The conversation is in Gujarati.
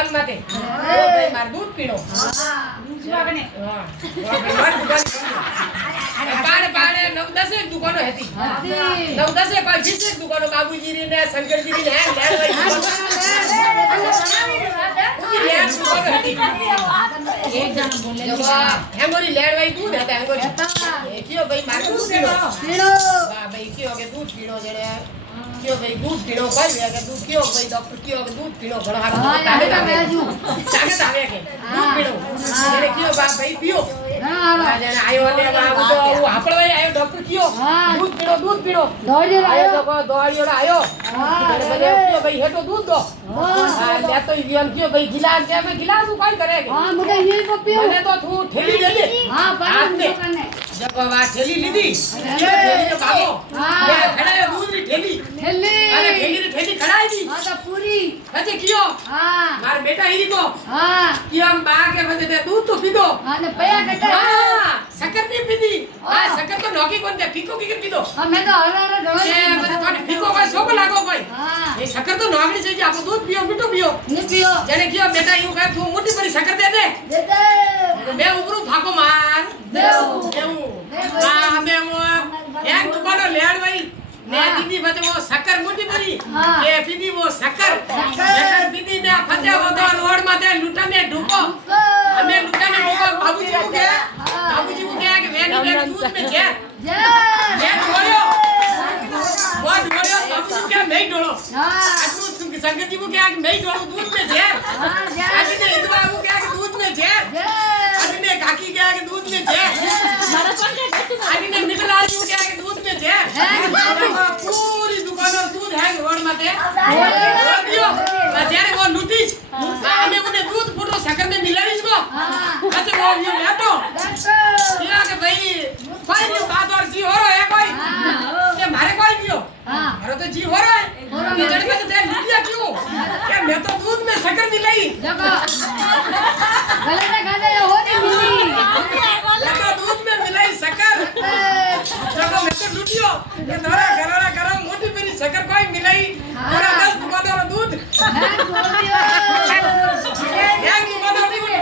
દુકાન માટે ઓ ભાઈ માર દૂધ પીણો દુકાને હા માર દુકાન પાડે 9-10 એક દુકાનો હતી 9-10 પાંચ 20 એક દુકાનો બાબુજી ને શંકરજી ને એક જણ બોલે હેંગોરી લેડવાઈ દૂધ હતા હેંગોરી એ કયો ભાઈ માર દૂધ પીણો વાહ ભાઈ કયો કે દૂધ પીણો જડે કયો ભાઈ દૂધ પીણો કોઈ કે દૂધ કયો ભાઈ ડોક્ટર કયો કે દૂધ પીણો ઘણો હારો તાકાત આવે કે દૂધ પીણો જડે કયો ભાઈ પીઓ હા જને આયો ને બાબુ તો આપણવાય આયો ડોક્ટર કયો દૂધ પીણો આયો તો કો દોડિયોડા આયો મને કયો ભાઈ હેટો દૂધ દો હા લે તો ઈયન કયો ભાઈ ગિલાસ કે મે ગિલાસ કોઈ કરે કે હા મને હિલ પપ્પીઓ મને તો તું ઠેલી દે દે હા પાડો દુકાને જબ વા ઠેલી લીધી ઠેલી ભાગો લે ખડાયો દૂધ ની ઠેલી અરે ઠેલી ની ઠેલી ખડાઈ દી હા તો પૂરી હજે કયો હા માર બેટા ઈ તો હા કયો બા કે બધે દૂધ તો પીધો હા ને પયા કટા હા શક્કર ની પીધી આ શક્કર તો નોકી કોણ દે ફીકો કી પીધો હા મે તો હર કે મને તો ફીકો કોઈ શોક લાગો કોઈ હા એ શક્કર તો નોકરી છે જે આપો દૂધ પીઓ મીઠો પીઓ ને પીઓ જેને કયો બેટા યું કહે તું મોટી પરી શક્કર દે દે દે બે ઉપરું ફાકો માર દેવું એવું હા અમે એક દુકાનો લેડવાઈ ને દીદી વતે વો શક્કર મોટી પરી કે પીધી વો શક્કર પીધી ને ફત્યા વતો રોડ માં દે લૂટા ને ઢૂકો અમે લૂટા ને ઢૂકો બાબુજી નું કે વેની દૂધ મે છે લે ઢોળ્યો વો ઢોળ્યો બાબુજી કે મેં ઢોળો આટલું સંગતજી નું કે મેં ઢોળું દૂધ મે છે આજે ને ઇદવા નું કે દૂધ મે છે આજે ને કાકી કે દૂધ મે છે મારા કોણ કે આજે ને મિતલાલ નું કે દૂધ મે છે પૂરી દુકાનો દૂધ હે રોડ માં તે ઓડિયો અત્યારે વો લૂટીશ અમે કોને દૂધ ફૂટો શક્કર મે મિલાવીશ કો આજે વો યો લેટો યા કે ભાઈ કોઈ નો બાદોર જી હોરો હે કોઈ કે મારે કોઈ ગયો મારો તો જી હોરો હે કે જણ કે તે લૂટિયા ક્યું કે મે તો દૂધ મે શક્કર મિલાઈ જગો ગલે ગાલે હોની મિલી મે તો દૂધ મે મિલાઈ શક્કર જગો મે તો લૂટિયો કે તારા ઘરાડા ગરમ મોટી પેરી શક્કર કોઈ મિલાઈ પૂરા 10 દુકાનોનો દૂધ ના બોલ્યો એક દુકાનો ની બોલ